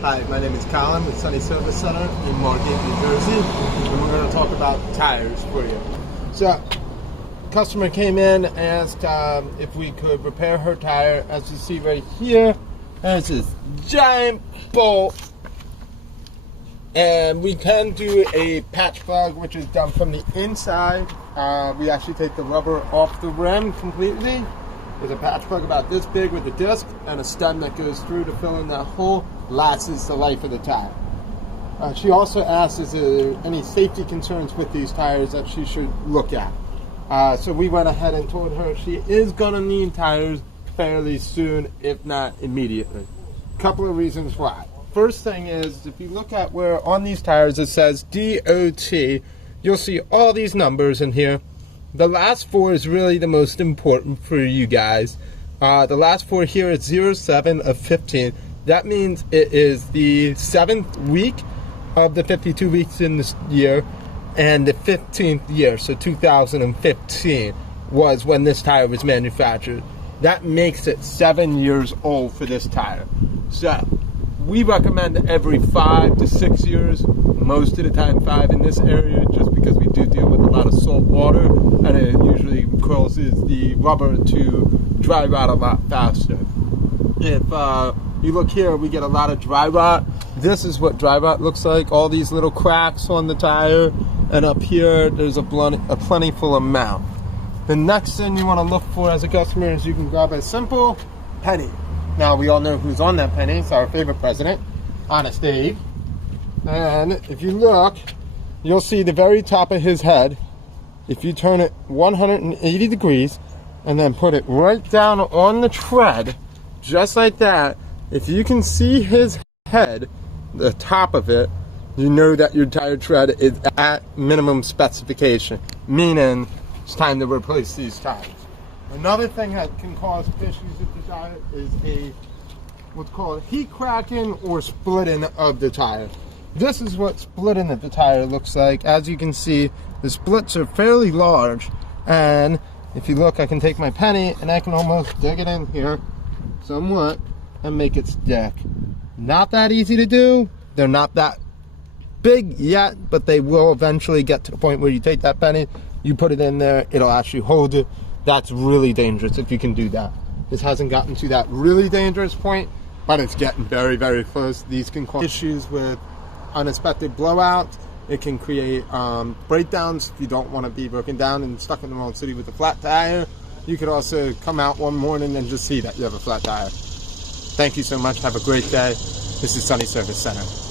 Hi, my name is Colin with Sunny Service Center in Margate, New Jersey, and we're going to talk about tires for you. So, customer came in and asked if we could repair her tire. As you see right here, there's this giant bolt, and we can do a patch plug, which is done from the inside. We actually take the rubber off the rim completely. There's a patch plug about this big with a disc and a stem that goes through to fill in that hole. Lasts the life of the tire. She also asked, is there any safety concerns with these tires that she should look at? So we went ahead and told her she is going to need tires fairly soon, if not immediately. Couple of reasons why. First thing is, if you look at where on these tires it says DOT, you'll see all these numbers in here. The last four is really the most important for you guys. The last four here is 07 of 15. That means it is the 7th week of the 52 weeks in this year, and the 15th year, so 2015, was when this tire was manufactured. That makes it 7 years old for this tire. So, we recommend every 5 to 6 years, most of the time 5 in this area, just because we do deal with a lot of salt water, and it usually causes the rubber to dry rot a lot faster. If you look here, we get a lot of dry rot. This is what dry rot looks like, all these little cracks on the tire, and up here there's a plentiful amount. The next thing you want to look for as a customer is you can grab a simple penny. Now, we all know who's on that penny. It's our favorite president, Honest Abe. And if you look, you'll see the very top of his head. If you turn it 180 degrees and then put it right down on the tread, just like that, if you can see his head, the top of it, you know that your tire tread is at minimum specification, meaning it's time to replace these tires. Another thing that can cause issues with the tire is what's called heat cracking or splitting of the tire. This is what splitting of the tire looks like. As you can see, the splits are fairly large, and if you look, I can take my penny and I can almost dig it in here somewhat and make it stick. Not that easy to do. They're not that big yet, but they will eventually get to the point where you take that penny, you put it in there, it'll actually hold it. That's really dangerous if you can do that. This hasn't gotten to that really dangerous point, but it's getting very, very close. These can cause issues with unexpected blowouts. It can create breakdowns if you don't want to be broken down and stuck in the wrong city with a flat tire. You could also come out one morning and just see that you have a flat tire. Thank you so much. Have a great day. This is Sunny Service Center.